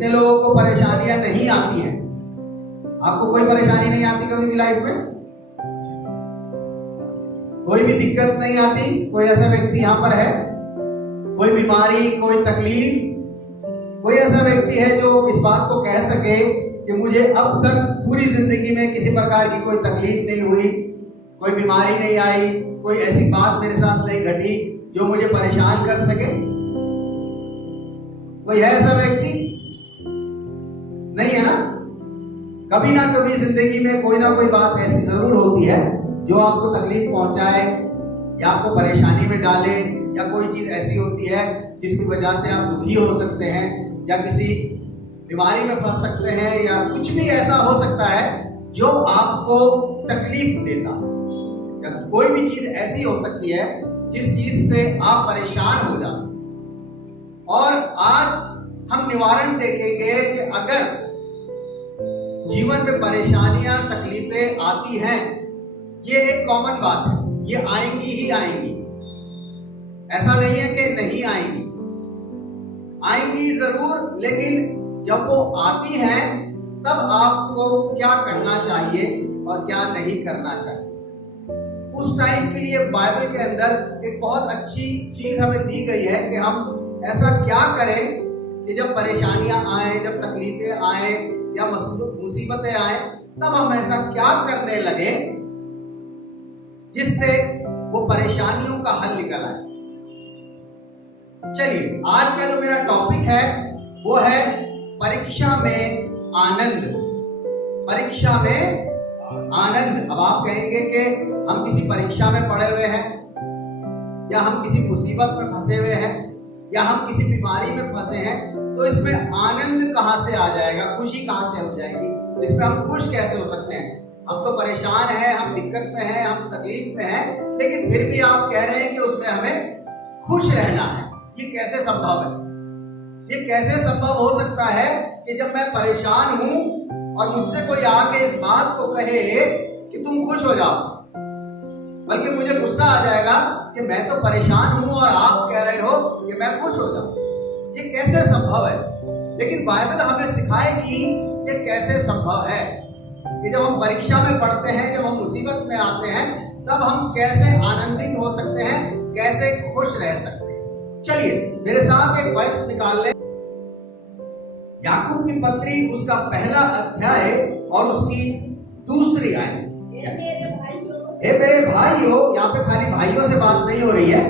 कितने लोगों को परेशानियां नहीं आती हैं? आपको कोई परेशानी नहीं आती कभी भी लाइफ में? कोई भी दिक्कत नहीं आती? कोई ऐसा व्यक्ति यहां पर है? कोई बीमारी, कोई तकलीफ, कोई ऐसा व्यक्ति है जो इस बात को कह सके कि मुझे अब तक पूरी जिंदगी में किसी प्रकार की कोई तकलीफ नहीं हुई, कोई बीमारी नहीं आई, कोई ऐसी बात मेरे साथ नहीं घटी जो मुझे परेशान कर सके? कोई है ऐसा व्यक्ति? नहीं है ना? कभी ना कभी जिंदगी में कोई ना कोई बात ऐसी जरूर होती है जो आपको तकलीफ पहुंचाए या आपको परेशानी में डाले, या कोई चीज ऐसी होती है जिसकी वजह से आप दुखी हो सकते हैं, या किसी बीमारी में फंस सकते हैं, या कुछ भी ऐसा हो सकता है जो आपको तकलीफ देता, या कोई भी चीज ऐसी हो सकती है जिस चीज से आप परेशान हो जाते। और आज हम निवारण देखेंगे कि अगर जीवन में परेशानियां, तकलीफें आती हैं, ये एक कॉमन बात है, ये आएंगी ही आएंगी, ऐसा नहीं है कि नहीं आएंगी, आएंगी जरूर। लेकिन जब वो आती हैं तब आपको क्या करना चाहिए और क्या नहीं करना चाहिए, उस टाइम के लिए बाइबल के अंदर एक बहुत अच्छी चीज हमें दी गई है कि हम ऐसा क्या करें कि जब परेशानियां आए, जब तकलीफें आए या मुसीबतें आए, तब हम ऐसा क्या करने लगे जिससे वो परेशानियों का हल निकल आए। चलिए, आज का जो मेरा टॉपिक है वो है परीक्षा में आनंद। परीक्षा में आनंद। अब आप कहेंगे कि हम किसी परीक्षा में पड़े हुए हैं, या हम किसी मुसीबत में फंसे हुए हैं, या हम किसी बीमारी में फंसे हैं, तो इसमें आनंद कहां से आ जाएगा, खुशी कहां से हो जाएगी, इसमें हम खुश कैसे हो सकते हैं? हम तो परेशान हैं, हम दिक्कत में हैं, हम तकलीफ में हैं, लेकिन फिर भी आप कह रहे हैं कि उसमें हमें खुश रहना है। ये कैसे संभव है? ये कैसे संभव हो सकता है कि जब मैं परेशान हूं और मुझसे कोई आके इस बात को कहे कि तुम खुश हो जाओ, बल्कि मुझे गुस्सा आ जाएगा कि मैं तो परेशान हूं और आप कह रहे हो कि मैं खुश हो जाऊं। ये कैसे संभव है? लेकिन बाइबल हमें सिखाएगी ये कैसे संभव है कि जब हम परीक्षा में पढ़ते हैं, जब हम मुसीबत में आते हैं, तब हम कैसे आनंदित हो सकते हैं, कैसे खुश रह सकते हैं। चलिए मेरे साथ एक वचन निकाल ले, याकूब की पत्री उसका पहला अध्याय और उसकी दूसरी आयत। हे मेरे भाइयों, यहाँ पे खाली भाइयों से बात नहीं हो रही है,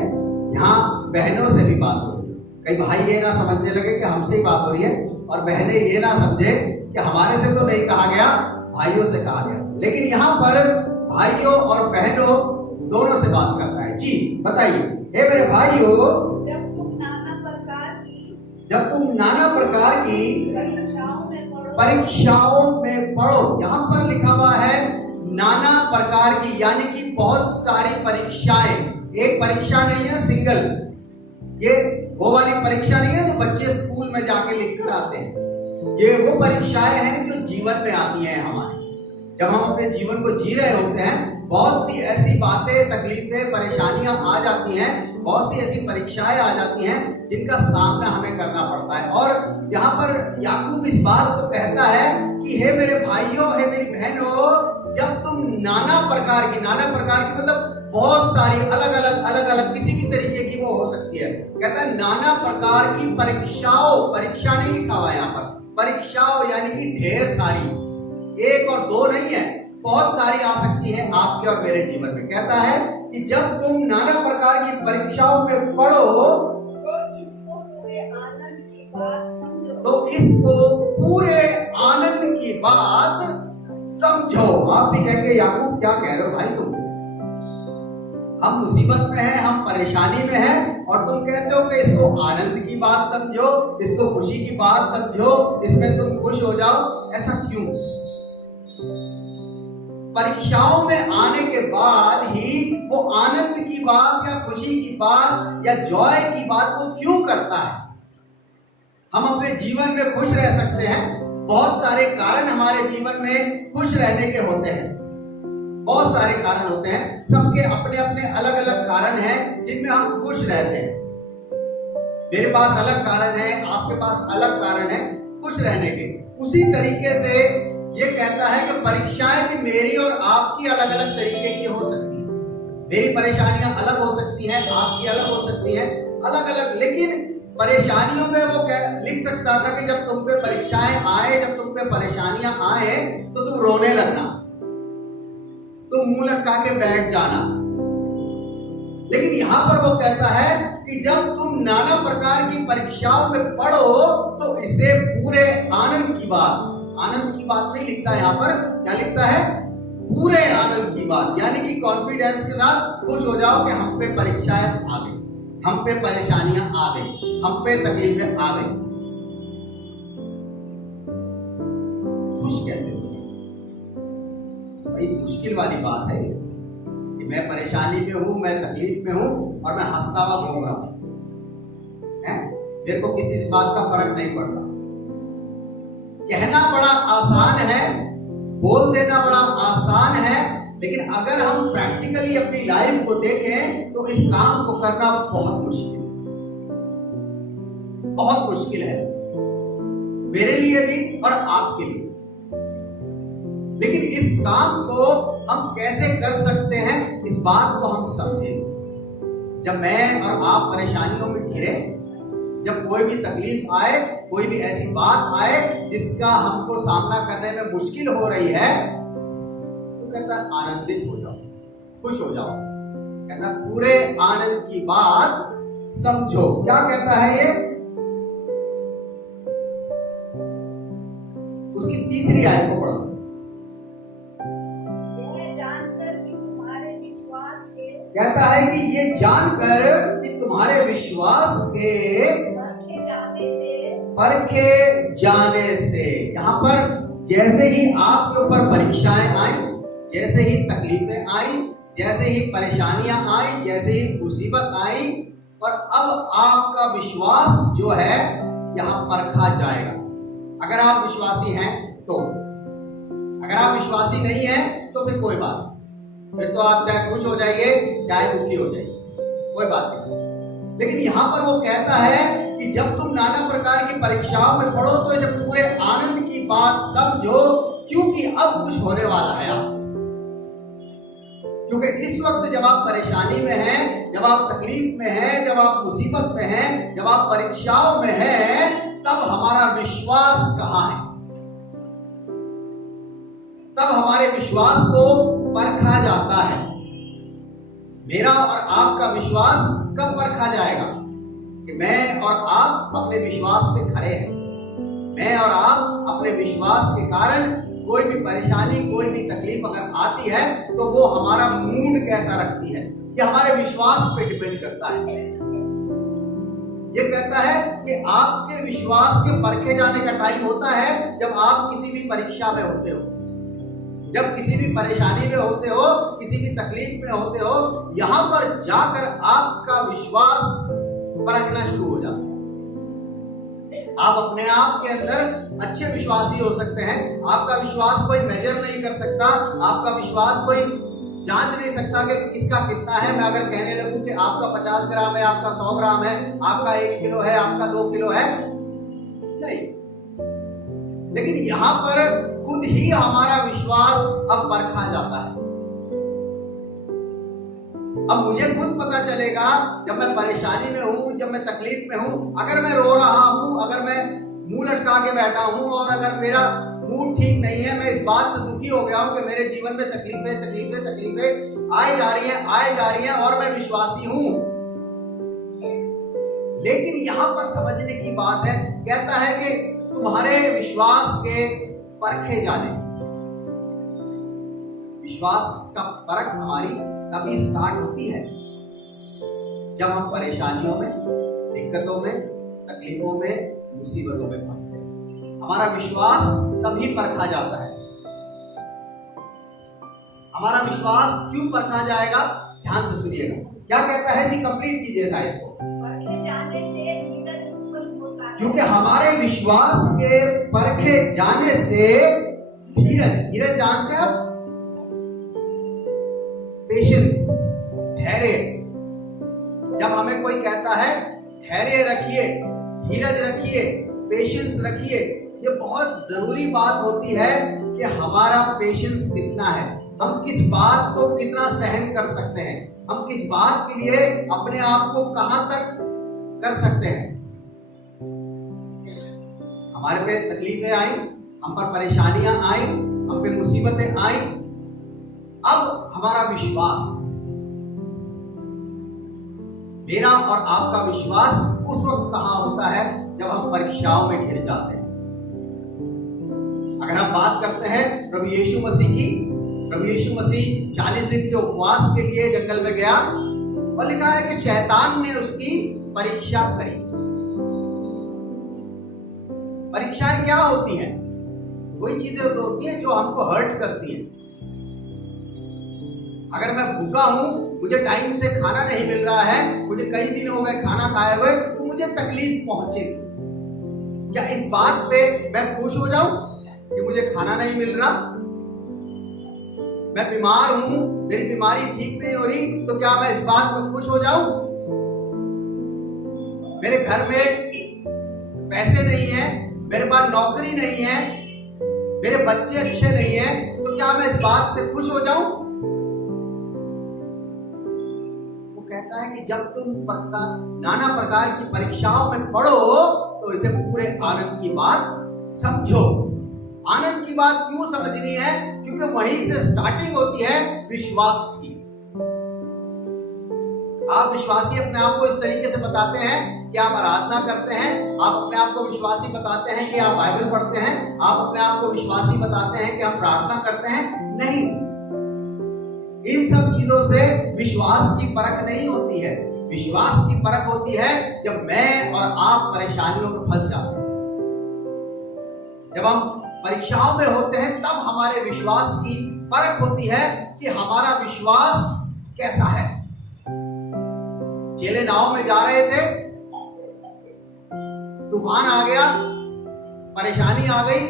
यहाँ बहनों से भी बात हो रही है। कई भाई ये ना समझने लगे कि हमसे ही बात हो रही है, और बहनें ये ना समझे कि हमारे से तो नहीं कहा गया, भाइयों से कहा गया। लेकिन यहाँ पर भाइयों और बहनों दोनों से बात करता है। जी बताइए। हे मेरे भाइयों, जब तुम नाना प्रकार की परीक्षाओं में पढ़ो। यहाँ पर लिखा हुआ है नाना प्रकार की, यानी कि बहुत सारी परीक्षाएं। एक परीक्षा नहीं है सिंगल, ये वो वाली परीक्षा नहीं है जो बच्चे स्कूल में जाके लिख कर आते हैं। ये वो परीक्षाएं हैं जो जीवन में आती हैं हमारे। जब हम अपने जीवन को जी रहे होते हैं, बहुत सी ऐसी बातें, तकलीफें, परेशानियां आ जाती हैं, बहुत सी ऐसी परीक्षाएं आ जाती हैं जिनका सामना हमें करना पड़ता है। और यहाँ पर याकूब इस बात को कहता है कि हे मेरे भाइयों, हे मेरी बहनों, जब तुम नाना प्रकार की मतलब बहुत सारी अलग अलग किसी भी तरीके की वो हो सकती है, कहता है नाना प्रकार की परीक्षाओं, परीक्षा नहीं लिखा हुआ यहाँ पर, परीक्षाओं यानी कि ढेर सारी, एक और दो नहीं है, बहुत सारी आ सकती है आपके और मेरे जीवन में। कहता है कि जब तुम नाना प्रकार की परीक्षाओं में पढ़ो तो इसको पूरे आनंद की बात समझो। आप भी कहेंगे याकूब क्या कह रहे हो भाई तुम, हम मुसीबत में हैं, हम परेशानी में हैं, और तुम कहते हो कि इसको आनंद की बात समझो, इसको खुशी की बात समझो, इसमें तुम खुश हो जाओ। ऐसा क्यों? परीक्षाओं में आने के बाद ही वो आनंद की बात या खुशी की बात या जॉय की बात वो क्यों करता है? हम अपने जीवन में खुश रह सकते हैं, बहुत सारे कारण हमारे जीवन में खुश रहने के होते हैं, बहुत सारे कारण होते हैं, सबके अपने अपने अलग अलग कारण हैं जिनमें हम खुश रहते हैं। मेरे पास अलग कारण है, आपके पास अलग कारण है, खुश रहने के। उसी तरीके से ये कहता है कि परीक्षाएं भी मेरी और आपकी अलग अलग तरीके की हो सकती है। मेरी परेशानियां अलग हो सकती हैं, आपकी अलग हो सकती है, अलग अलग। लेकिन परेशानियों में वो लिख सकता था कि जब तुम पे परीक्षाएं आए, जब तुम पे परेशानियां आए तो तुम रोने लगना, तुम मुंह लटका के बैठ जाना। लेकिन यहां पर वो कहता है कि जब तुम नाना प्रकार की परीक्षाओं में पढ़ो तो इसे पूरे आनंद की बात, आनंद की बात नहीं लिखता यहां पर, क्या लिखता है? पूरे आनंद की बात। यानी कि कॉन्फिडेंस के साथ खुश हो जाओ कि हम पे परीक्षाएं आ गई, हम पे परेशानियां आ गई, हम पे तकलीफें आ गई। खुश कैसे हो? बड़ी मुश्किल वाली बात है कि मैं परेशानी में हूं, मैं तकलीफ में हूं और मैं हंसता हुआ घूम रहा हूं, मेरे को किसी बात का फर्क नहीं पड़ता। कहना बड़ा आसान है, बोल देना बड़ा आसान है, लेकिन अगर हम प्रैक्टिकली अपनी लाइफ को देखें तो इस काम को करना बहुत मुश्किल, बहुत मुश्किल है, मेरे लिए भी और आपके लिए। लेकिन इस काम को हम कैसे कर सकते हैं, इस बात को हम समझें। जब मैं और आप परेशानियों में घिरे, जब कोई भी तकलीफ आए, कोई भी ऐसी बात आए जिसका हमको सामना करने में मुश्किल हो रही है, तो कहता है आनंदित हो जाओ, खुश हो जाओ। कहता पूरे आनंद की बात समझो। क्या कहता है ये? उसकी तीसरी आयत को पढ़ो। कहता है कि ये जानकर कि तुम्हारे विश्वास के परखे जाने से, यहां पर जैसे ही आपके ऊपर परीक्षाएं आई, जैसे ही तकलीफें आई, जैसे ही परेशानियां आई, जैसे ही मुसीबत आई, और अब आपका विश्वास जो है यहां परखा जाएगा। अगर आप विश्वासी हैं तो, अगर आप विश्वासी नहीं हैं तो फिर कोई बात नहीं, फिर तो आप चाहे खुश हो जाइए चाहे दुखी हो जाइए, कोई बात नहीं। लेकिन यहां पर वो कहता है कि जब तुम नाना प्रकार की परीक्षाओं में पढ़ो तो इसे पूरे आनंद की बात समझो, क्योंकि अब कुछ होने वाला है आप। क्योंकि इस वक्त जब आप परेशानी में हैं, जब आप तकलीफ में हैं, जब आप मुसीबत में हैं, जब आप परीक्षाओं में हैं, तब हमारा विश्वास कहां है? तब हमारे विश्वास को परखा जाता है। मेरा और आपका विश्वास कब परखा जाएगा? कि मैं और आप अपने विश्वास पे खड़े हैं, मैं और आप अपने विश्वास के कारण कोई भी परेशानी, कोई भी तकलीफ अगर आती है तो वो हमारा मूड कैसा रखती है, ये हमारे विश्वास पे डिपेंड करता है। ये कहता है कि आपके विश्वास के परखे जाने का टाइम होता है जब आप किसी भी परीक्षा में होते हो, जब किसी भी परेशानी में होते हो, किसी भी तकलीफ में होते हो, यहां पर जाकर आपका विश्वास परखना शुरू हो जाता है। आप अपने आप के अंदर अच्छे विश्वासी हो सकते हैं, आपका विश्वास कोई मेजर नहीं कर सकता, आपका विश्वास कोई जांच नहीं सकता कि किसका कितना है। मैं अगर कहने लगूं कि आपका 50 ग्राम है, आपका 100 ग्राम है, आपका 1 किलो है, आपका 2 किलो है, नहीं। लेकिन यहां पर खुद ही हमारा विश्वास अब परखा जाता है। अब मुझे खुद पता चलेगा जब मैं परेशानी में हूं, जब मैं तकलीफ में हूं, अगर मैं रो रहा हूं, अगर मैं मुंह लटका के बैठा हूं और अगर मेरा मूड ठीक नहीं है, मैं इस बात से दुखी हो गया हूं कि मेरे जीवन में तकलीफें तकलीफें तकलीफें आए जा रही हैं, आए जा रही हैं और मैं विश्वासी हूं। लेकिन यहां पर समझने की बात है, कहता है कि तुम्हारे विश्वास के परखे जाने, विश्वास का परख हमारी तभी स्टार्ट होती है जब हम परेशानियों में, दिक्कतों में, तकलीफों में, मुसीबतों में फंसते हैं। हमारा विश्वास तभी परखा जाता है। हमारा विश्वास क्यों परखा जाएगा? ध्यान से सुनिएगा क्या कहता है जी, कंप्लीट कीजिए शायद को। क्योंकि हमारे विश्वास के परखे जाने से धीरज, धीरज जानते हैं आप? पेशेंस, धैर्य। जब हमें कोई कहता है धैर्य रखिए, धीरज रखिए, पेशेंस रखिए। ये बहुत जरूरी बात होती है कि हमारा पेशेंस कितना है, हम किस बात को कितना सहन कर सकते हैं, हम किस बात के लिए अपने आप को कहां तक कर सकते हैं। हमारे पे तकलीफें आई, हम पर परेशानियां आई, हम पे मुसीबतें आई, अब हमारा विश्वास, मेरा और आपका विश्वास उस वक्त कहां होता है जब हम परीक्षाओं में घिर जाते हैं। अगर हम बात करते हैं प्रभु यीशु मसीह की, प्रभु यीशु मसीह 40 दिन के उपवास के लिए जंगल में गया और लिखा है कि शैतान ने उसकी परीक्षा करी। परीक्षाएं क्या होती हैं? कोई चीजें होती हैं जो हमको हर्ट करती हैं। अगर मैं भूखा हूं, मुझे टाइम से खाना नहीं मिल रहा है, मुझे कई दिन हो गए खाना खाए हुए, तो मुझे तकलीफ पहुंचेगी। क्या इस बात पे मैं खुश हो जाऊं कि मुझे खाना नहीं मिल रहा? मैं बीमार हूं, मेरी बीमारी ठीक नहीं हो रही, तो क्या मैं इस बात पे खुश हो जाऊं? मेरे घर में पैसे नहीं है, मेरे पास नौकरी नहीं है, मेरे बच्चे अच्छे नहीं हैं, तो क्या मैं इस बात से खुश हो जाऊं? वो कहता है कि जब तुम नाना प्रकार की परीक्षाओं में पढ़ो तो इसे पूरे आनंद की बात समझो। आनंद की बात क्यों समझनी है? क्योंकि वहीं से स्टार्टिंग होती है विश्वास की। आप विश्वासी अपने आप को इस तरीके से बताते हैं कि आप आराधना करते हैं, आप अपने आप को विश्वासी बताते हैं कि आप बाइबल पढ़ते हैं, आप अपने आप को विश्वासी बताते हैं कि हम प्रार्थना करते हैं। नहीं, इन सब चीजों से विश्वास की परख नहीं होती है। विश्वास की परख होती है जब मैं और आप परेशानियों में फंस जाते हैं, जब हम परीक्षाओं में होते हैं, तब हमारे विश्वास की परख होती है कि हमारा विश्वास कैसा है। चेले नाव में जा रहे थे, तूफान आ गया, परेशानी आ गई,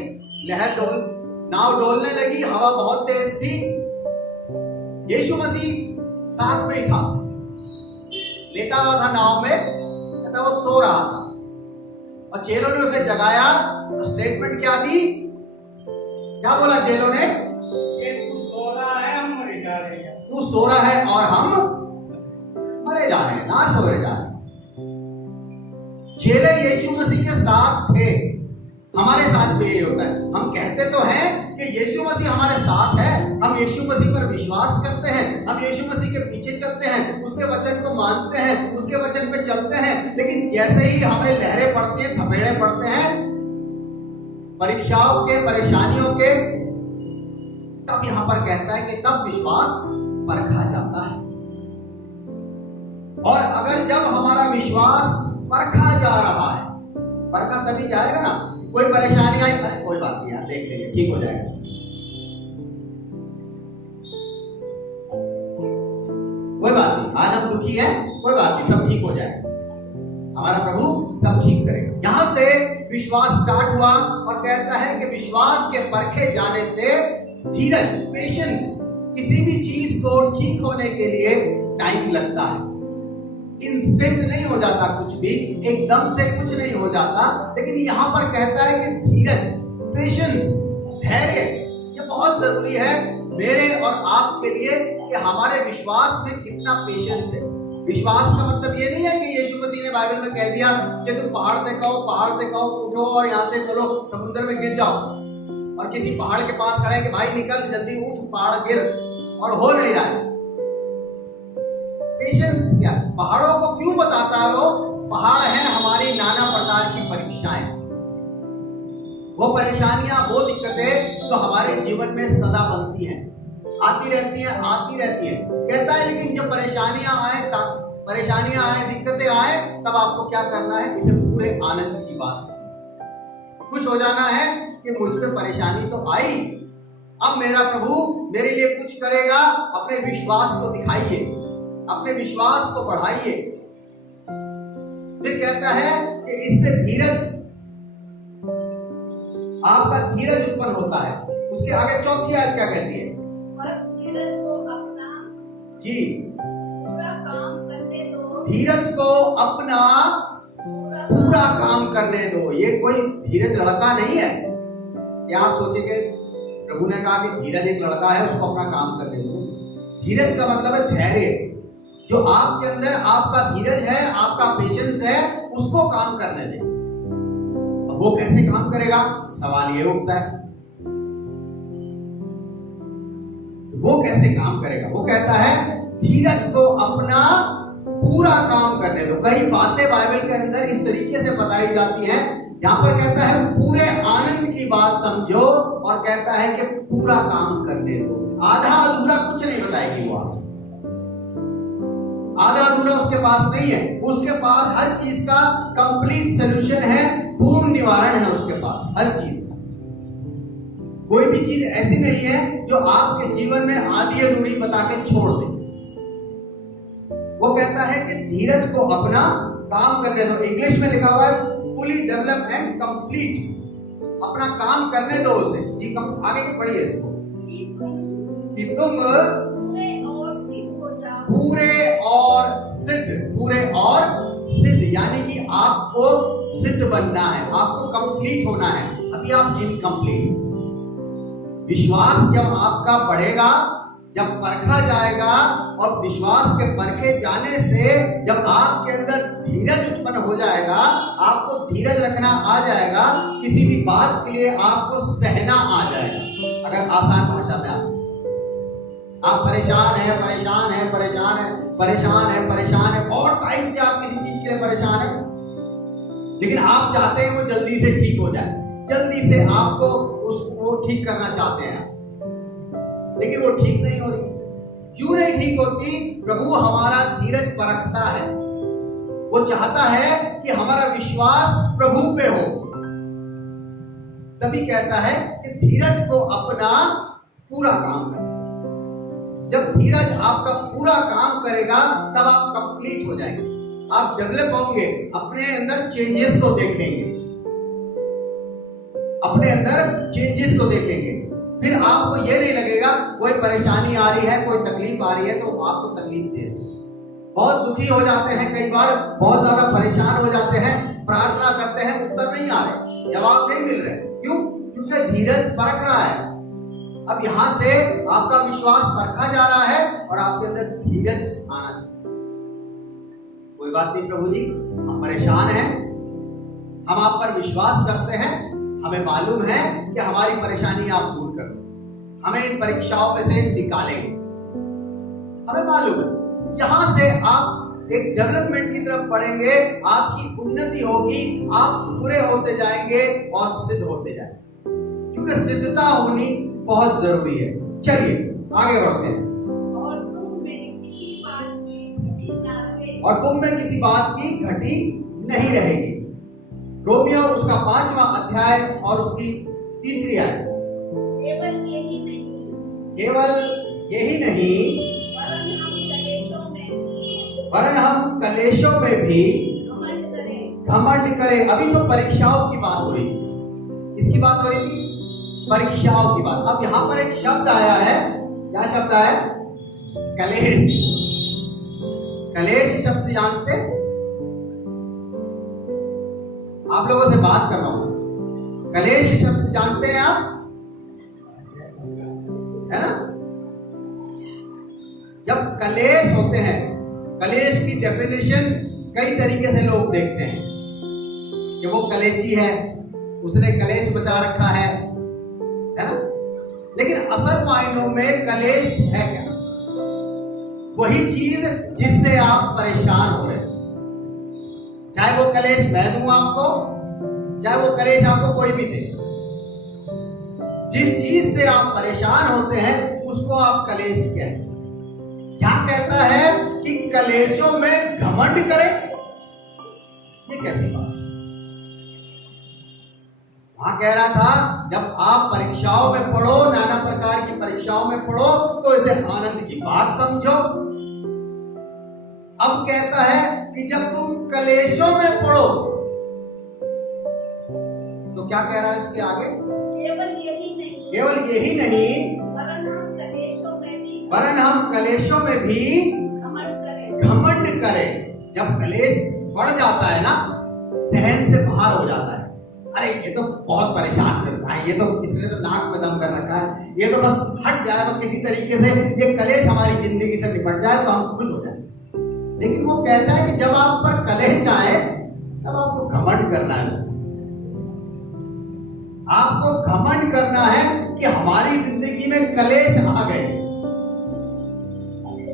नाव डोलने लगी, हवा बहुत तेज थी। यीशु मसीह साथ में ही था, लेटा हुआ था नाव में, कहता वो सो रहा था और चेलों ने उसे जगाया तो स्टेटमेंट क्या दी? क्या बोला चेलों ने? तू सो रहा है, हम मरे जा रहे हैं। तू सो रहा है और हम मरे जा रहे हैं, नाश हो रहे जा रहे हैं। चेले यीशु मसीह के साथ थे। हमारे साथ भी यही होता है। हम कहते तो हैं कि यीशु मसीह हमारे साथ है, हम यीशु मसीह पर विश्वास करते हैं, हम यीशु मसीह के पीछे चलते हैं, उसके वचन को मानते हैं, उसके वचन पे चलते हैं, लेकिन जैसे ही हमें लहरें पड़ती हैं, थपेड़े पड़ते हैं, परीक्षाओं के, परेशानियों के, तब यहां पर कहता है कि तब विश्वास परखा जाता है। और अगर जब हमारा विश्वास परखा जा रहा है, परखा तभी जाएगा ना। कोई परेशानी आई, अरे कोई बात नहीं यार, देख लेंगे, ठीक हो जाएगा। कोई बात नहीं, आज हम दुखी हैं, कोई बात नहीं, सब ठीक हो जाएगा, हमारा प्रभु सब ठीक करेगा। यहां से विश्वास स्टार्ट हुआ और कहता है कि विश्वास के परखे जाने से धीरज, पेशेंस, किसी भी चीज को ठीक होने के लिए टाइम लगता है। इंस्टेंट नहीं हो जाता कुछ भी, एकदम से कुछ नहीं हो जाता। लेकिन यहां पर कहता है कि धीरज, पेशेंस, धैर्य, ये बहुत जरूरी है मेरे और आपके लिए कि हमारे विश्वास में कितना पेशेंस है। विश्वास का मतलब ये नहीं है कि यीशु मसीह ने बाइबल में कह दिया कि तुम पहाड़ से कहो उठो और यहां से चलो समुद्र में गिर जाओ, और किसी पहाड़ के पास खड़े कि भाई निकल जल्दी उठ, पहाड़ गिर, और हो नहीं रहा है। पेशेंस क्या? पहाड़ों को क्यों बताता है वो? पहाड़ है हमारी नाना प्रकार की परीक्षाएं, वो परेशानियां, वो दिक्कतें जो हमारे जीवन में सदा बनती हैं, आती रहती हैं। कहता है लेकिन जब परेशानियां आए, दिक्कतें आए, तब आपको क्या करना है? इसे पूरे आनंद की बात है, खुश हो जाना है कि मुझ पे परेशानी तो आई, अब मेरा प्रभु मेरे लिए कुछ करेगा। अपने विश्वास को दिखाइए, अपने विश्वास को बढ़ाइए। फिर कहता है कि इससे धीरज, आपका धीरज उत्पन्न होता है। उसके आगे चौथी आयत क्या कहती है? धीरज को अपना जी पूरा काम करने दो, धीरज को अपना पूरा काम करने दो। ये कोई धीरज लड़का नहीं है कि आप सोचेंगे प्रभु ने कहा कि धीरज एक लड़का है, उसको अपना काम करने दो। धीरज का मतलब है धैर्य। जो आपके अंदर आपका धीरज है, आपका पेशेंस है, उसको काम करने दें। अब वो कैसे काम करेगा? सवाल ये उठता है, वो कैसे काम करेगा? वो कहता है धीरज को अपना पूरा काम करने दो। कई बातें बाइबल के अंदर इस तरीके से बताई जाती हैं, यहां पर कहता है पूरे आनंद की बात समझो, और कहता है कि पूरा काम करने दो। आधा अधूरा कुछ नहीं बताएगी वो। आधा अधूरा उसके पास नहीं है, उसके पास हर चीज का कंप्लीट सॉल्यूशन है, पूर्ण निवारण है उसके पास हर चीज का। कोई भी चीज ऐसी नहीं है जो आपके जीवन में आधी अधूरी बता के छोड़ दे। वो कहता है कि धीरज को अपना काम करने दो। इंग्लिश में लिखा हुआ है फुली डेवलप एंड कंप्लीट। अपना काम करने दो उसे। जी आगे पढ़िए इसको कि तुम पूरे और सिद्ध, यानी कि आपको सिद्ध बनना है, आपको कंप्लीट होना है। अभी आप इनकम्प्लीट। विश्वास जब आपका बढ़ेगा, जब परखा जाएगा, और विश्वास के परखे जाने से जब आपके अंदर धीरज उत्पन्न हो जाएगा, आपको धीरज रखना आ जाएगा, किसी भी बात के लिए आपको सहना आ जाएगा। अगर आसान भाषा में आप परेशान है और टाइम से आप किसी चीज के लिए परेशान है, लेकिन आप चाहते हैं वो जल्दी से ठीक हो जाए, जल्दी से आपको उसको ठीक करना चाहते हैं, लेकिन वो ठीक नहीं हो रही। क्यों नहीं ठीक होती? प्रभु हमारा धीरज परखता है। वो चाहता है कि हमारा विश्वास प्रभु पे हो। तभी कहता है कि धीरज को अपना पूरा काम करें। जब धीरज आपका पूरा काम करेगा, तब आप कंप्लीट हो जाएंगे, आप डेवलप होंगे, अपने अंदर चेंजेस को देखेंगे, अपने अंदर चेंजेस को देखेंगे। फिर आपको ये नहीं लगेगा कोई परेशानी आ रही है, कोई तकलीफ आ रही है तो आपको तकलीफ दे रही। बहुत दुखी हो जाते हैं, कई बार बहुत ज्यादा परेशान हो जाते हैं, प्रार्थना करते हैं, उत्तर नहीं आ रहे, जवाब नहीं मिल रहे। क्यों? क्योंकि धीरज परख रहा है। अब यहां से आपका विश्वास परखा जा रहा है और आपके अंदर धीरज आना चाहिए। कोई बात नहीं प्रभु जी, हम परेशान हैं, हम आप पर विश्वास करते हैं, हमें मालूम है कि हमारी परेशानी आप दूर कर दें, हमें इन परीक्षाओं में से निकालेंगे, हमें मालूम है। यहां से आप एक डेवलपमेंट की तरफ बढ़ेंगे, आपकी उन्नति होगी, आप पूरे होते जाएंगे और सिद्ध होते जाएंगे, क्योंकि सिद्धता होनी बहुत जरूरी है। चलिए आगे बढ़ते हैं। और तुम में किसी बात की घटी नहीं रहेगी। रोमियो उसका 5वां अध्याय और उसकी 3री आयत। केवल यही नहीं वरन हम कलेशों में भी घमंड करें। अभी तो परीक्षाओं की बात हो रही थी, इसकी बात हो रही थी, परीक्षाओं की बात। अब यहां पर एक शब्द आया है, क्या शब्द आया? कलेश। कलेश शब्द जानते? आप लोगों से बात कर रहा हूं। कलेश शब्द जानते हैं आप? है ना? जब कलेश होते हैं, कलेश की डेफिनेशन कई तरीके से लोग देखते हैं कि वो कलेशी है, उसने कलेश बचा रखा है ना? लेकिन असल मायनों में कलेश है क्या? वही चीज जिससे आप परेशान हो रहे हैं। चाहे वो कलेश मैं दूं आपको, चाहे वो कलेश आपको कोई भी दे, जिस चीज से आप परेशान होते हैं उसको आप कलेश कहते हैं। क्या कहता है कि कलेशों में घमंड करें? ये कैसी बात? वहां कह रहा था जब आप परीक्षाओं में पढ़ो, नाना प्रकार की परीक्षाओं में पढ़ो, तो इसे आनंद की बात समझो। अब कहता है कि जब तुम कलेशों में पढ़ो, तो क्या कह रहा है इसके आगे? केवल यही नहीं वरन हम कलेशों में भी घमंड करें। जब कलेश बढ़ जाता है ना, सहन से बाहर हो जाता है। अरे ये तो बहुत परेशान करता है, ये तो इसने तो नाक में दम कर रखा है, ये तो बस हट जाए, तो किसी तरीके से ये कलेश हमारी जिंदगी से निपट जाए तो हम खुश हो जाए। लेकिन वो कहता है कि जब आप पर कलेश आए तब आपको घमंड करना है उसमें। आपको घमंड करना है कि हमारी जिंदगी में कलेश आ गए,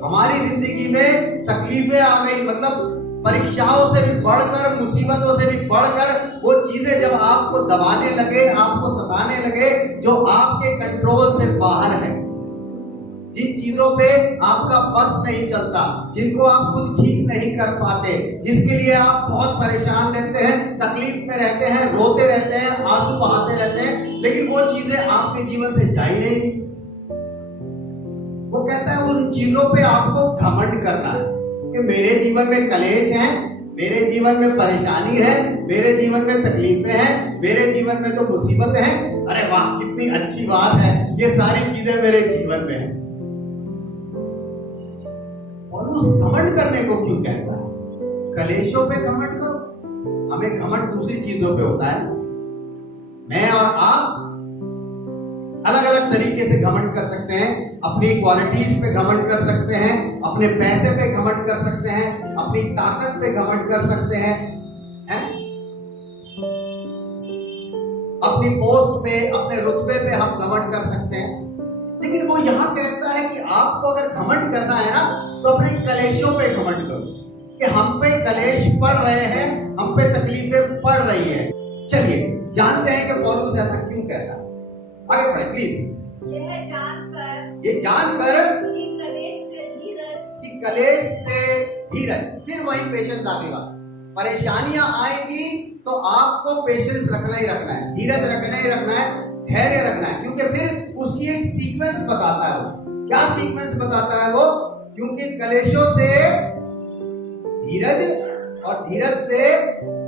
हमारी जिंदगी में तकलीफें आ गई, मतलब परीक्षाओं से भी बढ़कर, मुसीबतों से भी बढ़कर वो चीजें जब आपको दबाने लगे, आपको सताने लगे, जो आपके कंट्रोल से बाहर है, जिन चीजों पे आपका बस नहीं चलता, जिनको आप खुद ठीक नहीं कर पाते, जिसके लिए आप बहुत परेशान रहते हैं, तकलीफ में रहते हैं, रोते रहते हैं, आंसू बहाते रहते हैं, लेकिन वो चीजें आपके जीवन से जा ही नहीं। वो कहता है उन चीजों पे आपको घमंड करना है कि मेरे जीवन में कलेश है, मेरे जीवन में परेशानी है, मेरे जीवन में तकलीफें हैं, मेरे जीवन में तो मुसीबतें हैं। अरे वाह, कितनी अच्छी बात है, ये सारी चीजें मेरे जीवन में है। और उस घमंड करने को क्यों कहता है? कलेशों पे घमंड करो, हमें घमंड दूसरी चीजों पे होता है। मैं और आप अलग अलग तरीके से घमंड कर सकते हैं, अपनी क्वालिटीज पे घमंड कर सकते हैं, अपने पैसे पे घमंड कर सकते हैं, अपनी ताकत पे घमंड कर सकते हैं, अपनी पोस्ट पे, अपने रुतबे पे हम घमंड कर सकते हैं। लेकिन वो यहां कहता है कि आपको अगर घमंड करना है ना, तो अपने कलेशों पे घमंड करो कि हम पे कलेश पड़ रहे हैं, हम पे तकलीफें पड़ रही है। चलिए जानते हैं कि पौलुस ऐसा क्यों कहता है। आगे बढ़े प्लीज। ये जानकर कि कलेश से धीरज, फिर वही पेशेंस आएगा। परेशानियां आएंगी तो आपको पेशेंस रखना ही रखना है, धीरज रखना ही रखना है, धैर्य रखना है, क्योंकि फिर उसकी एक सीक्वेंस बताता है। वो क्या सीक्वेंस बताता है वो? क्योंकि कलेशों से धीरज, और धीरज से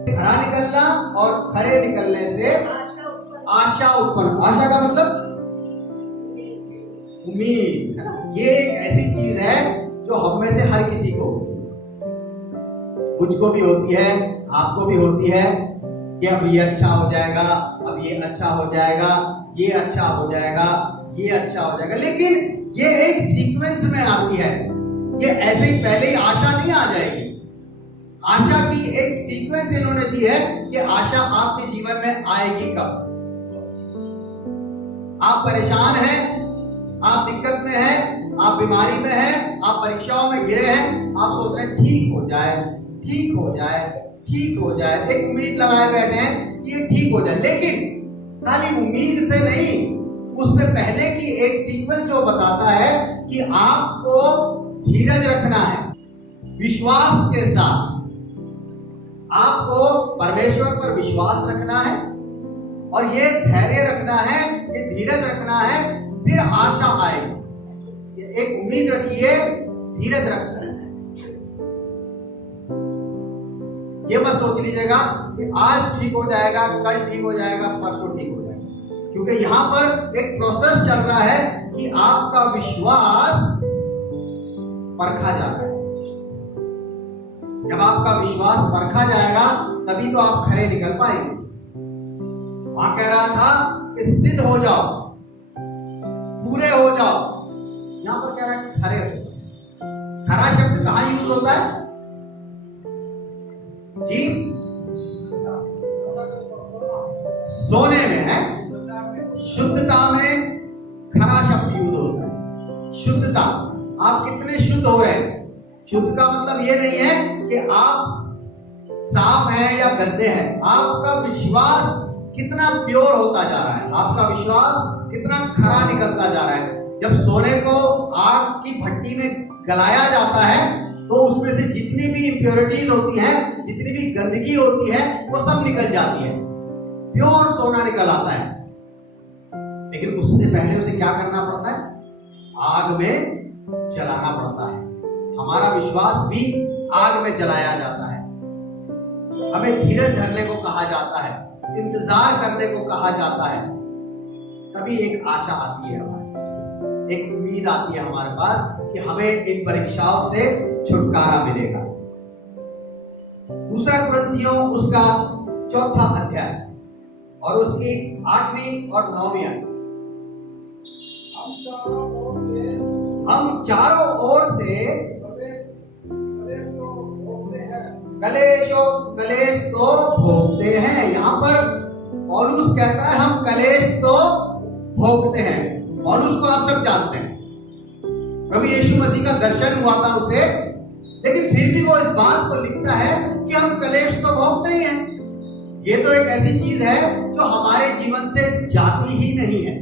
खरा निकलना, और खरे निकलने से आशा उत्पन्न। आशा का मतलब उम्मीद है ना। ये एक ऐसी चीज है जो हम में से हर किसी को होती है, मुझको भी होती है, आपको भी होती है कि अब ये अच्छा हो जाएगा, अब ये अच्छा हो जाएगा, ये अच्छा हो जाएगा, ये अच्छा हो जाएगा। लेकिन ये एक सीक्वेंस में आती है, ये ऐसे ही पहले ही आशा नहीं आ जाएगी। आशा की एक सीक्वेंस इन्होंने दी है कि आशा आपके जीवन में आएगी कब? आप परेशान हैं, आप दिक्कत में हैं, आप बीमारी में हैं, आप परीक्षाओं में घिरे हैं, आप सोच रहे हैं ठीक हो जाए, ठीक हो जाए, ठीक हो जाए, एक उम्मीद लगाए बैठे हैं कि ये ठीक हो जाए। लेकिन खाली उम्मीद से नहीं, उससे पहले की एक सीक्वेंस वो बताता है कि आपको धीरज रखना है, विश्वास के साथ आपको परमेश्वर पर विश्वास रखना है, और ये धैर्य रखना है, ये धीरज रखना है, फिर आशा आएगी। एक उम्मीद रखिए, धीरज रखना है। ये मत सोच लीजिएगा कि आज ठीक हो जाएगा, कल ठीक हो जाएगा, परसों ठीक हो जाएगा, क्योंकि यहां पर एक प्रोसेस चल रहा है कि आपका विश्वास परखा जा रहा है। जब आपका विश्वास परखा जाएगा तभी तो आप खरे निकल पाएंगे। वहां कह रहा था कि सिद्ध हो जाओ, पूरे हो जाओ, यहां पर कह रहा है खरे हो जाओ। खरा शब्द कहां यूज होता है जी? सोने में है, शुद्धता में खरा शब्द यूज होता है। शुद्धता, आप कितने शुद्ध हो रहे हैं। शुद्ध का मतलब ये नहीं है कि आप साफ हैं या गंदे हैं, आपका विश्वास कितना प्योर होता जा रहा है, आपका विश्वास कितना खरा निकलता जा रहा है। जब सोने को आग की भट्टी में गलाया जाता है तो उसमें से जितनी भी इंप्योरिटीज होती हैं, जितनी भी गंदगी होती है, वो सब निकल जाती है, प्योर सोना निकल आता है। लेकिन उससे पहले उसे क्या करना पड़ता है? आग में जलाना पड़ता है। हमारा विश्वास भी आग में जलाया जाता है। हमें धीरज धरने को कहा जाता है, इंतजार करने को कहा जाता है, तभी एक आशा आती है हमारे पास, एक उम्मीद आती है हमारे पास कि हमें इन परीक्षाओं से छुटकारा मिलेगा। दूसरा कुरिन्थियों उसका चौथा अध्याय और उसकी 8वीं और 9वीं आयत। हम चारों ओर से कलेश तो भोगते हैं। यहाँ पर पौलुस कहता है हम कलेश तो भोगते हैं। पौलुस को आप सब जानते हैं, प्रभु यीशु मसीह का दर्शन हुआ था उसे, लेकिन फिर भी वो इस बात को लिखता है कि हम कलेश तो भोगते ही हैं। ये तो एक ऐसी चीज है जो हमारे जीवन से जाती ही नहीं है।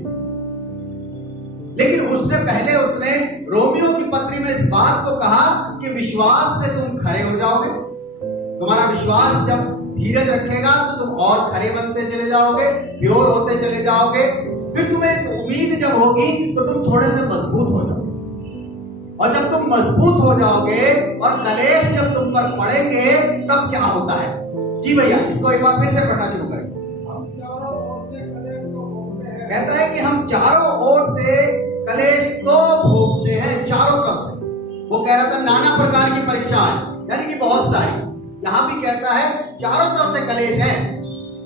लेकिन उससे पहले उसने रोमियो की पत्री में इस बात को कहा कि विश्वास से तुम खरे हो जाओगे। तुम्हारा विश्वास जब धीरज रखेगा तो तुम और खरे बनते चले जाओगे, प्योर होते चले जाओगे। फिर तुम्हें एक उम्मीद जब होगी तो तुम थोड़े से मजबूत हो जाओगे, और जब तुम मजबूत हो जाओगे और कलेश जब तुम पर पड़ेंगे तब क्या होता है? जी भैया, इसको एक बार फिर से पढ़ना शुरू करें। कहता है कि हम चारों ओर से कलेश तो भोगते हैं, चारों तरफ से। वो कह रहा था नाना प्रकार की परीक्षाएं, यानी कि बहुत सारी। यहां भी कहता है चारों तरफ से कलेश है।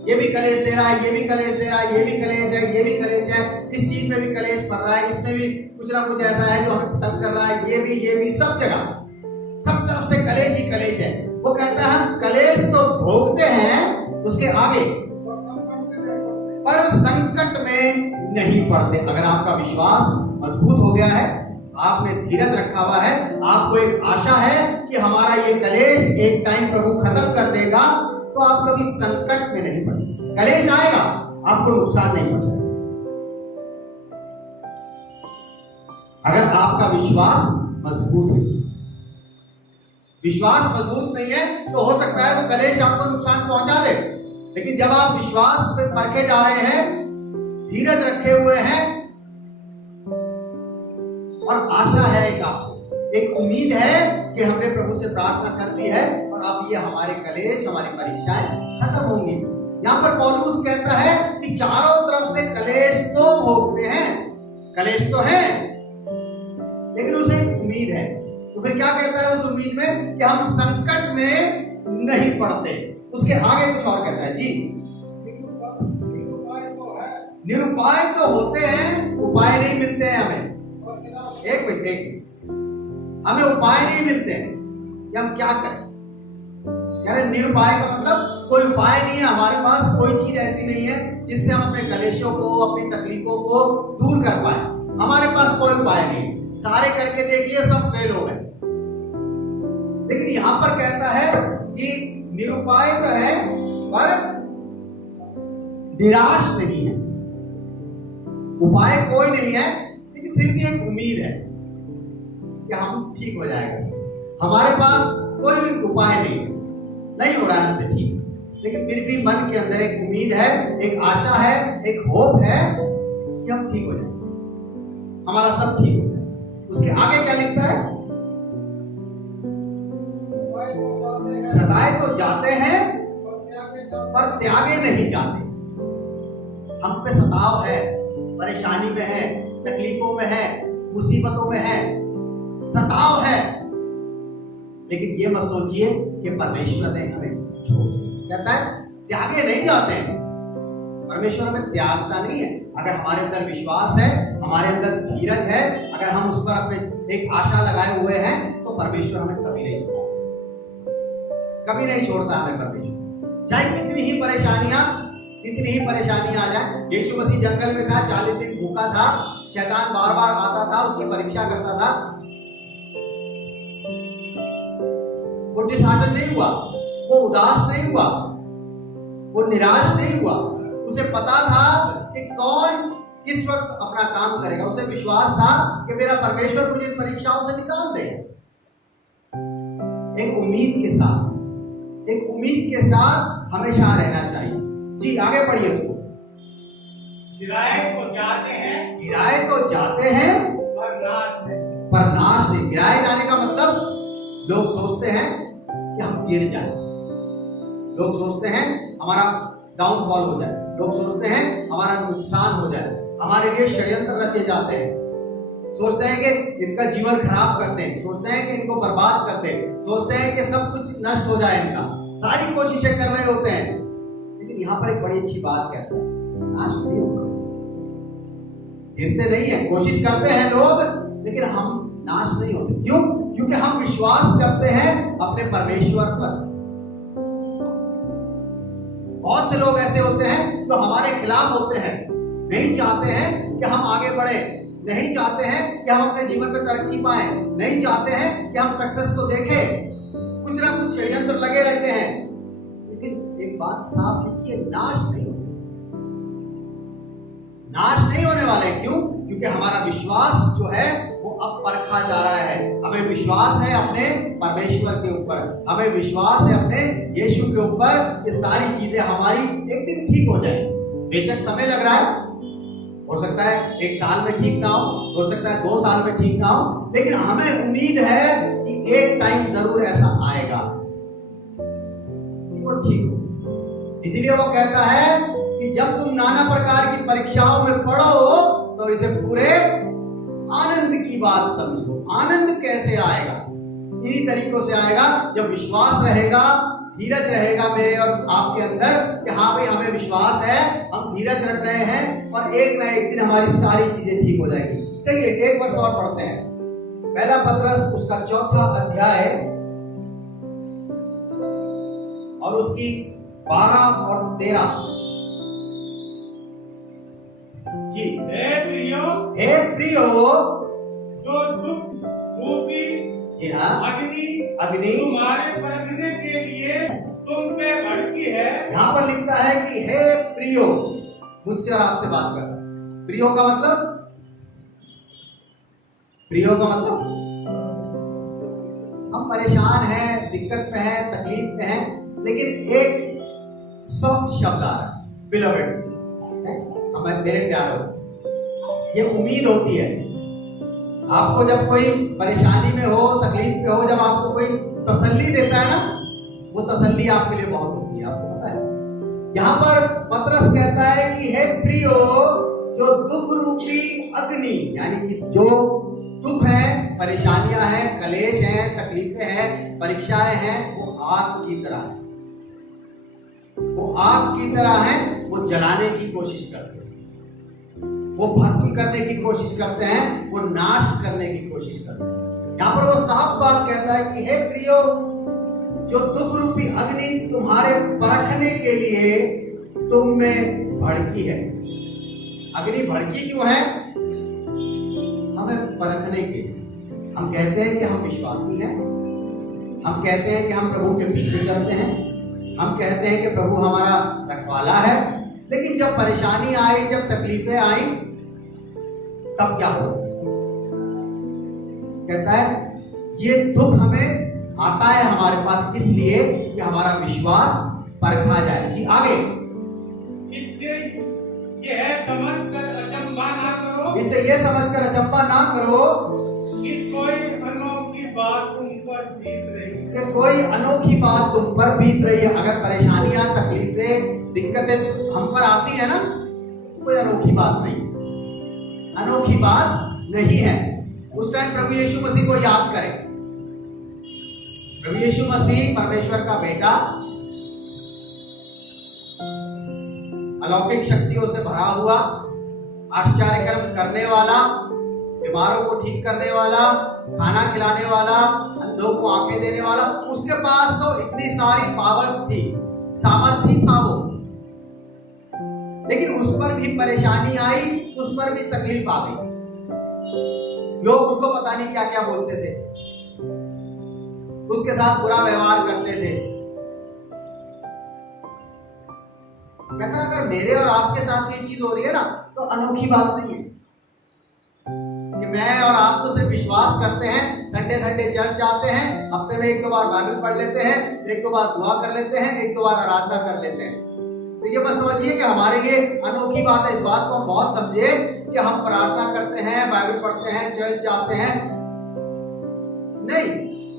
ये भी कलेश दे रहा है, ये भी कलेश दे रहा है, ये भी कलेश है, ये भी कलेश है, इस चीज में भी कलेश पड़ रहा है, इसमें भी कुछ ना कुछ ऐसा है जो हमें तंग कर रहा है, ये भी, सब जगह सब तरफ से कलेश ही कलेश है। वो कहता है हम कलेश तो भोगते हैं, उसके आगे पर संकट में नहीं पड़ते। अगर आपका विश्वास मजबूत हो गया है, आपने धीरज रखा हुआ है, आपको एक आशा है कि हमारा ये कलेश एक टाइम प्रभु खत्म कर देगा, तो आप कभी संकट में नहीं पड़ेंगे। कलेश आएगा, आपको नुकसान नहीं पहुंचाएगा। अगर आपका विश्वास मजबूत है, विश्वास मजबूत नहीं है तो हो सकता है वो कलेश आपको नुकसान पहुंचा दे। लेकिन जब आप विश्वास पे परखे जा रहे हैं, धीरज रखे हुए हैं और आशा है, एक उम्मीद है कि हमने प्रभु से प्रार्थना कर दी है और अब ये हमारे कलेश, हमारी परीक्षाएं खत्म होंगी। यहां पर पौलुस कहता है कि चारों तरफ से कलेश तो भोगते हैं, कलेश तो है, लेकिन उसे उम्मीद है। तो फिर क्या कहता है उस उम्मीद में कि हम संकट में नहीं पड़ते। उसके आगे कुछ और कहता है। जी, निरुपाय तो होते हैं, उपाय नहीं मिलते हैं हमें। एक मिनट, हमें उपाय नहीं मिलते हैं कि हम क्या करें। यानी निरुपाय का मतलब कोई उपाय नहीं है हमारे पास, कोई चीज ऐसी नहीं है जिससे हम अपने कलेशों को, अपनी तकलीफों को दूर कर पाए। हमारे पास कोई उपाय नहीं, सारे करके देख लिए, सब फेल हो गए। लेकिन यहां पर कहता है कि निरुपाय तो है पर निराश नहीं है। उपाय कोई नहीं है, लेकिन फिर भी एक उम्मीद है कि हम ठीक हो जाएगा। हमारे पास कोई उपाय नहीं हो रहा है हमसे ठीक, लेकिन फिर भी मन के अंदर एक उम्मीद है, एक आशा है, एक होप है कि हम ठीक हो जाएंगे, हमारा सब ठीक हो जाए। उसके आगे क्या लिखता है? सताए तो जाते हैं पर त्यागे नहीं जाते। हम पे सताव है, परेशानी में है, तकलीफों में है, मुसीबतों में है, सताव है, लेकिन ये मत सोचिए कि परमेश्वर ने हमें छोड़ दिया। कहता है त्यागे नहीं जाते हैं। परमेश्वर हमें त्यागता नहीं है। अगर हमारे अंदर विश्वास है, हमारे अंदर धीरज है, अगर हम उस पर अपने एक आशा लगाए हुए हैं, तो परमेश्वर हमें कभी नहीं छोड़ता, कभी नहीं छोड़ता हमें परमेश्वर। चाहे कितनी ही परेशानियां आ जाए। यीशु मसीह जंगल में था, 40 दिन भूखा था, शैतान बार बार आता था, उसकी परीक्षा करता था, वो डिसहार्टन नहीं हुआ, वो उदास नहीं हुआ, वो निराश नहीं हुआ। उसे पता था कि कौन किस वक्त अपना काम करेगा। उसे विश्वास था कि मेरा परमेश्वर मुझे इन परीक्षाओं से निकाल देगा। एक उम्मीद के साथ हमेशा रहना चाहिए। जी, आगे पढ़िए उसको। गिराए तो जाते हैं पर नाश नहीं। गिराए जाने का मतलब लोग सोचते हैं कि हम गिर जाए, लोग सोचते हैं हमारा डाउनफॉल हो जाए, लोग सोचते हैं हमारा नुकसान हो जाए, हमारे लिए षड्यंत्र रचे जाते हैं, सोचते हैं कि इनका जीवन खराब करते हैं, सोचते हैं कि इनको बर्बाद करते हैं, सोचते हैं कि सब कुछ नष्ट हो जाए इनका, सारी कोशिशें कर रहे होते हैं। लेकिन यहां पर एक बड़ी अच्छी बात कहता है, नाश नहीं होगा। गिरते नहीं है, कोशिश करते हैं लोग, लेकिन हम नाश नहीं होते। क्यों? क्योंकि हम विश्वास करते हैं अपने परमेश्वर पर। बहुत से लोग ऐसे होते हैं जो हमारे खिलाफ होते हैं, नहीं चाहते हैं कि हम आगे बढ़े, नहीं चाहते हैं कि हम अपने जीवन में तरक्की पाए, नहीं चाहते हैं कि हम सक्सेस को देखें, कुछ ना कुछ षड्यंत्र लगे रहते हैं। लेकिन एक बात साफ लिखी है, नाश नहीं होते, नाश नहीं होने वाले। क्यों? क्योंकि हमारा विश्वास जो है वो अब परखा जा रहा है। हमें विश्वास है अपने परमेश्वर के ऊपर, हमें विश्वास है अपने यीशु के ऊपर। ये सारी चीजें हमारी एक दिन ठीक हो जाएंगी। बेशक समय लग रहा है, हो सकता है 1 साल में ठीक ना हो सकता है 2 साल में ठीक ना हो, लेकिन हमें उम्मीद है कि एक टाइम जरूर ऐसा आएगा कि वो ठीक हो। इसीलिए वो कहता है कि जब तुम नाना प्रकार की परीक्षाओं में पढ़ो तो इसे पूरे आनंद की बात समझो। आनंद कैसे आएगा? इन्हीं तरीकों से आएगा जब विश्वास रहेगा, धीरज रहेगा मेरे और आपके अंदर कि हाँ भाई हमें विश्वास है, हम धीरज रख रहे हैं और एक ना एक दिन हमारी सारी चीजें ठीक हो जाएंगी। चलिए एक वर्ष और पढ़ते हैं। पहला पत्रस उसका 4था अध्याय और उसकी 12 और 13 जी। हे प्रियो जो दुख रूपी जी हाँ अग्नि तुम्हारे परखने के लिए तुम पे भड़की है। यहाँ पर लिखता है कि हे प्रियो, मुझसे और आपसे बात कर। प्रियो का मतलब, प्रियो का मतलब हम परेशान हैं, दिक्कत में हैं, तकलीफ में हैं, लेकिन एक सॉफ्ट शब्द आ रहा है, बिलोवेड, हमें मेरे प्यारो। ये उम्मीद होती है आपको जब कोई परेशानी में हो, तकलीफ में हो, जब आपको कोई तसल्ली देता है ना, वो तसल्ली आपके लिए बहुत होती है, आपको पता है। यहाँ पर पतरस कहता है कि हे प्रियो, जो दुख रूपी अग्नि, यानी कि जो दुख है, परेशानियां हैं, कलेश हैं, तकलीफें हैं, परीक्षाएं हैं, वो आग की तरह है, वो आग की तरह है, वो जलाने की कोशिश करते हैं, वो भस्म करने की कोशिश करते हैं, वो नाश करने की कोशिश करते हैं। यहां पर वो साफ बात कहता है कि हे प्रियो, जो दुख रूपी अग्नि तुम्हारे परखने के लिए तुम में भड़की है। अग्नि भड़की क्यों है? हमें परखने के लिए। हम कहते हैं कि हम विश्वासी हैं, हम कहते हैं कि हम प्रभु के पीछे चलते हैं, हम कहते हैं कि प्रभु हमारा रखवाला है, लेकिन जब परेशानी आई, जब तकलीफें आई, तब क्या हो? कहता है ये दुख हमें आता है हमारे पास इसलिए कि हमारा विश्वास परखा जाए। जी आगे। इससे यह समझकर अचंभा ना करो, इसे ये समझकर अचंभा ना करो कि कोई अनोखी बात तुम पर बीत रही है, कि कोई अनोखी बात तुम पर बीत रही है। अगर परेशानियां, तकलीफें, दिक्कतें हम पर आती है ना, तो कोई अनोखी बात नहीं, अनोखी बात नहीं है। उस टाइम प्रभु यीशु मसीह को याद करें। प्रभु यीशु मसीह परमेश्वर का बेटा, अलौकिक शक्तियों से भरा हुआ, आश्चर्य कर्म करने वाला, बीमारों को ठीक करने वाला, खाना खिलाने वाला, अंधों को आंखें देने वाला, उसके पास तो इतनी सारी पावर्स थी, सामर्थ्य था वो, लेकिन उस पर भी परेशानी आई, उस पर भी तकलीफ आ गई। लोग उसको पता नहीं क्या क्या बोलते थे, उसके साथ बुरा व्यवहार करते थे। कहता अगर मेरे और आपके साथ ये चीज हो रही है ना, तो अनोखी बात नहीं है कि मैं और आप तो सिर्फ विश्वास करते हैं, संडे संडे चर्च जाते हैं, हफ्ते में 1-2 बार बाइबल पढ़ लेते हैं, 1-2 बार दुआ कर लेते हैं, 1-2 बार आराधना कर लेते हैं। तो ये मत समझिए कि हमारे लिए अनोखी बात है। इस बात को हम बहुत समझे कि हम प्रार्थना करते हैं, बाइबल पढ़ते हैं, चर्च जाते हैं, नहीं,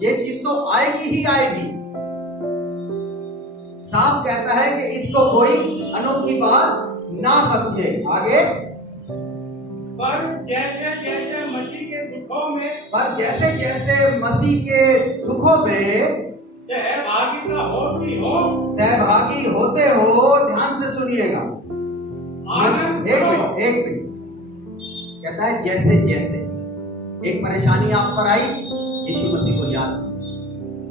ये चीज तो आएगी ही आएगी। साफ कहता है कि इसको कोई अनोखी बात ना समझे। आगे। पर जैसे जैसे मसीह के दुखों में पर जैसे जैसे मसीह के दुखों में सहभागिता होती हो, सहभागी होते हो, ध्यान से सुनिएगा, आनंद एक करो। मिनट एक मिनट, कहता है जैसे जैसे एक परेशानी आप पर आई, यीशु मसीह को याद कीजिए,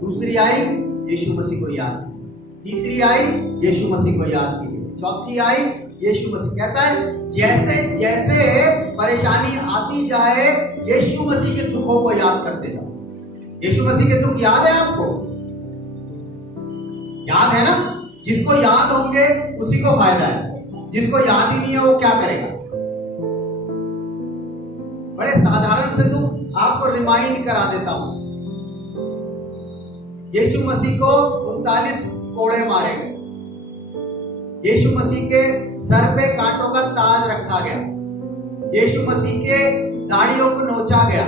दूसरी आई, यीशु मसीह को याद कीजिए, तीसरी आई, यीशु मसीह को याद कीजिए, चौथी आई, यीशु मसीह। कहता है जैसे जैसे परेशानी आती जाए, यीशु मसीह के दुखों को याद करते जाओ। यीशु मसीह के दुख याद है आपको? याद है ना? जिसको याद होंगे उसी को फायदा है, जिसको याद ही नहीं है वो क्या करेगा? बड़े साधारण से दुख आपको रिमाइंड करा देता हूं। यीशु मसीह को 39 कोड़े मारे गए, यीशु मसीह के सर पे कांटों का ताज रखा गया, यीशु मसीह के दाढ़ियों को नोचा गया,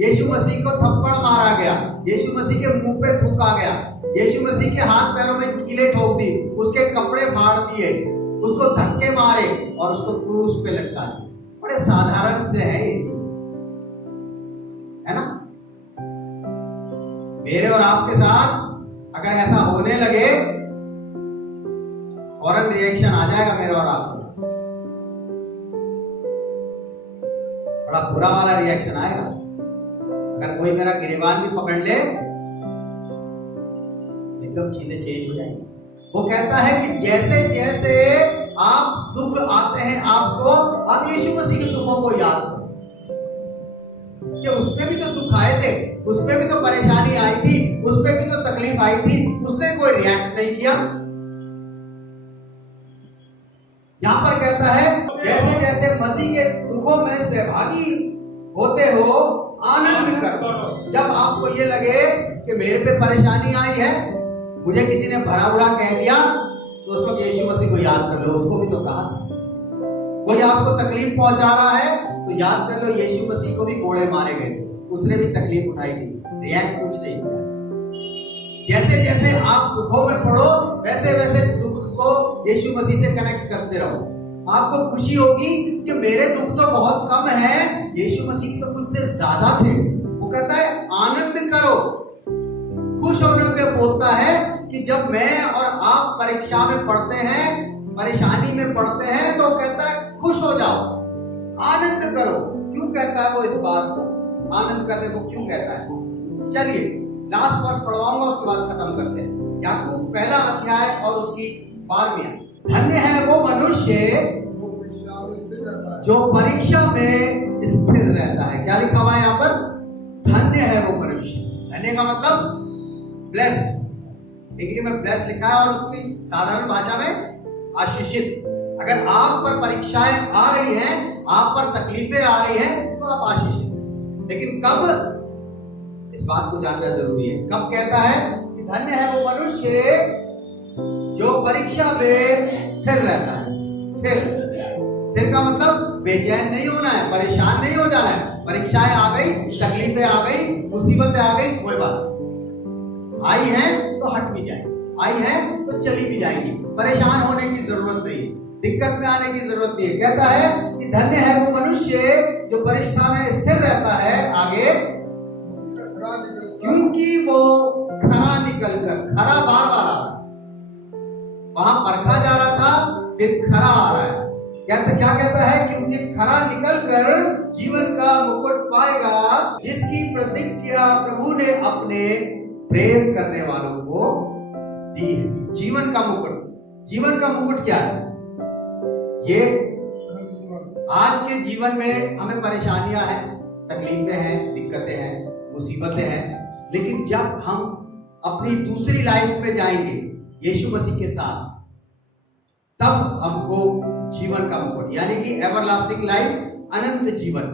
यीशु मसीह को थप्पड़ मारा गया, यीशु मसीह के मुंह पे थूका गया, यीशु मसीह के हाथ पैरों में कीलें ठोक दी, उसके कपड़े फाड़ दिए, उसको धक्के मारे और उसको क्रूस पे लटका दिया। बड़े साधारण से है ये चीज, है ना? मेरे और आपके साथ अगर ऐसा होने लगे, फौरन रिएक्शन आ जाएगा मेरे और आपका, बड़ा बुरा वाला रिएक्शन आएगा। अगर कोई मेरा गिरबान भी पकड़ ले, एकदम चीजें चेंज हो जाएंगी। वो कहता है कि जैसे जैसे आप दुख आते हैं आपको, आप यीशु मसीह के दुखों को याद करो कि उसमें भी तो दुख आए थे, उसमें भी तो परेशानी आई थी, उसमें भी तो तकलीफ आई थी, उसने कोई रिएक्ट नहीं किया। यहां पर कहता है जैसे जैसे मसीह के दुखों में सहभागी होते हो, आनंद करो। जब आपको ये लगे कि मेरे पे परेशानी आई है, मुझे किसी ने भरा बुरा कह दिया, तो उस वक्त यीशु मसीह को याद कर लो, उसको भी तो कहा था। कोई आपको तकलीफ पहुंचा रहा है तो याद कर लो यीशु मसीह को भी कोड़े मारे गए, उसने भी तकलीफ उठाई थी, रिएक्ट कुछ नहीं किया। जैसे जैसे आप दुखों में पड़ो, वैसे वैसे दुख को यीशु मसीह से कनेक्ट करते रहो। आपको खुशी होगी कि मेरे दुख तो बहुत कम है, यीशु मसीह तो मुझसे ज्यादा थे। वो कहता है आनंद करो। खुश होने पे बोलता है कि जब मैं और आप परीक्षा में पढ़ते हैं, परेशानी में पढ़ते हैं, तो कहता है खुश हो जाओ, आनंद करो। क्यों कहता है वो इस बात को, आनंद करने को क्यों कहता है? चलिए लास्ट वर्ष पढ़वाऊंगा, उसके बाद खत्म करते हैं। याकूब पहला अध्याय और उसकी 12वीं। धन्य है वो मनुष्य जो परीक्षा में स्थिर रहता है। क्या लिखा हुआ है यहाँ पर? धन्य है वो मनुष्य। धन्य का मतलब ब्लेस्ड, इंग्लिश में ब्लेस्ड लिखा है और उसकी साधारण भाषा में आशीषित। अगर आप पर परीक्षाएं आ रही हैं, आप पर तकलीफें आ रही हैं, तो आप आशीषित हैं। लेकिन कब, इस बात को जानना जरूरी है। कब कहता है कि धन्य है वो मनुष्य जो परीक्षा में स्थिर रहता है। स्थिर का मतलब बेचैन नहीं होना है, परेशान नहीं हो जाना है। परीक्षाएं आ गई, तकलीफें आ गई, मुसीबतें आ गई, कोई बात नहीं, आई है तो हट भी जाएगी, आई है तो चली भी जाएगी। परेशान होने की जरूरत नहीं, दिक्कत में आने की जरूरत नहीं है। कहता है कि धन्य है वो मनुष्य जो परीक्षा में स्थिर रहता है। आगे, क्योंकि वो खरा निकलकर, खरा बार बार आ रहा है, वहां परखा जा रहा था, फिर खरा आ रहा है। क्या कहता है? क्योंकि खरा निकलकर जीवन का मुकुट पाएगा, जिसकी प्रतिज्ञा प्रभु ने अपने प्रेम करने वालों को दी है। जीवन का मुकुट, जीवन का मुकुट क्या है? ये आज के जीवन में हमें परेशानियां हैं, तकलीफें हैं, दिक्कतें हैं, मुसीबतें हैं, लेकिन जब हम अपनी दूसरी लाइफ में जाएंगे यीशु मसीह के साथ, तब हमको जीवन का मुकुट, यानी कि एवरलास्टिंग लाइफ, अनंत जीवन।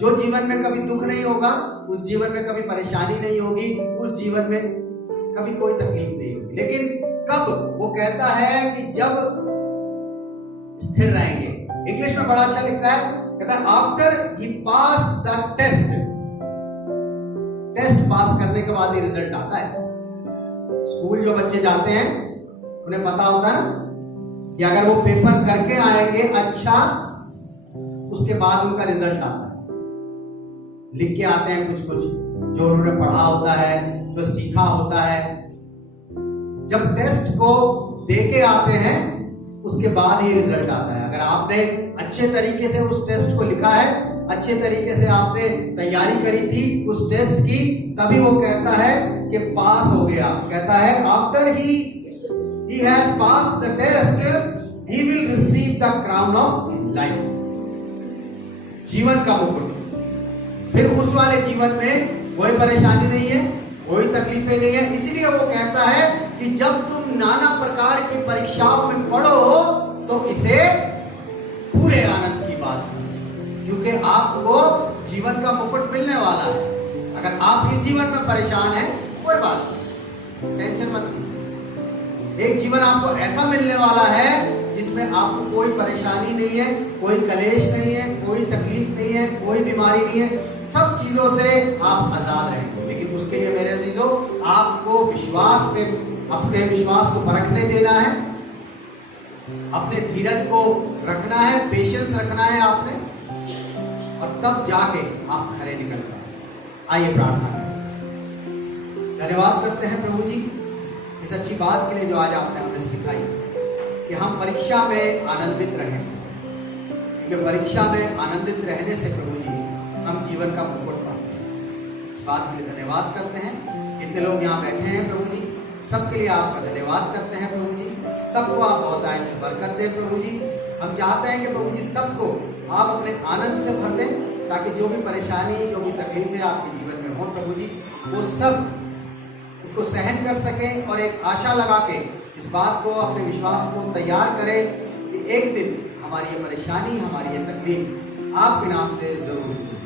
जो जीवन में कभी दुख नहीं होगा, उस जीवन में कभी परेशानी नहीं होगी, उस जीवन में कभी कोई तकलीफ नहीं होगी। लेकिन कब? वो कहता है कि जब स्थिर रहेंगे। इंग्लिश में बड़ा अच्छा लिखा है, कहता है after he pass the test. Test pass करने के बाद ही रिजल्ट आता है। स्कूल जो बच्चे जाते हैं उन्हें पता होता है ना कि अगर वो पेपर करके आएंगे अच्छा, उसके बाद उनका रिजल्ट आता है। लिख के आते हैं कुछ कुछ जो उन्होंने पढ़ा होता है, जो सीखा होता है, जब टेस्ट को दे के आते हैं उसके बाद ही रिजल्ट आता है। अगर आपने अच्छे तरीके से उस टेस्ट को लिखा है, अच्छे तरीके से आपने तैयारी करी थी उस टेस्ट की, तभी वो कहता है कि पास हो गया। कहता है after he has passed the test he will receive the crown of life, जीवन का मुकुट। फिर उस वाले जीवन में कोई परेशानी नहीं है, कोई तकलीफें नहीं है। इसीलिए वो कहता है कि जब तुम नाना प्रकार की परीक्षाओं में पढ़ो तो इसे पूरे आनंद की बात समझो, क्योंकि आपको जीवन का मुकुट मिलने वाला है। अगर आप इस जीवन में परेशान हैं, कोई बात नहीं, टेंशन मत लीजिए। एक जीवन आपको ऐसा मिलने वाला है जिसमें आपको कोई परेशानी नहीं है, कोई कलेश नहीं है, कोई तकलीफ नहीं है, कोई बीमारी नहीं है, सब चीजों से आप आजाद रहेंगे। लेकिन उसके लिए मेरे अजीजों, आपको विश्वास पे, अपने विश्वास को परखने देना है, अपने धीरज को रखना है, पेशेंस रखना है आपने, और तब जाके आप खरे निकल पाए। आइए प्रार्थना करें। धन्यवाद करते हैं प्रभु जी इस अच्छी बात के लिए जो आज आपने हमें सिखाई कि हम परीक्षा में आनंदित रहें, क्योंकि परीक्षा में आनंदित रहने से प्रभु जी हम जीवन का मुकुट पाते हैं। इस बात के लिए धन्यवाद करते हैं। जितने लोग यहाँ बैठे हैं प्रभु जी, सबके लिए आपका धन्यवाद करते हैं प्रभु जी। सबको आप बहुत आयत से बरकत दें प्रभु जी। हम चाहते हैं कि प्रभु जी सबको आप अपने आनंद से भर दें, ताकि जो भी परेशानी, जो भी तकलीफें आपके जीवन में हो प्रभु जी, वो सब उसको सहन कर सकें और एक आशा लगा के इस बात को, अपने विश्वास को तैयार करें कि एक दिन हमारी ये परेशानी, हमारी ये तकलीफ आपके नाम से जरूर होगी।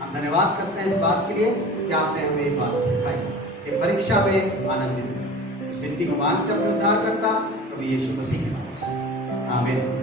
हम धन्यवाद करते हैं इस बात के लिए कि आपने हमें ये बात सिखाई कि परीक्षा में आनंदित। इस विनती को मानकर अपने उद्धार करता प्रभु यीशु मसीह के नाम से आमीन।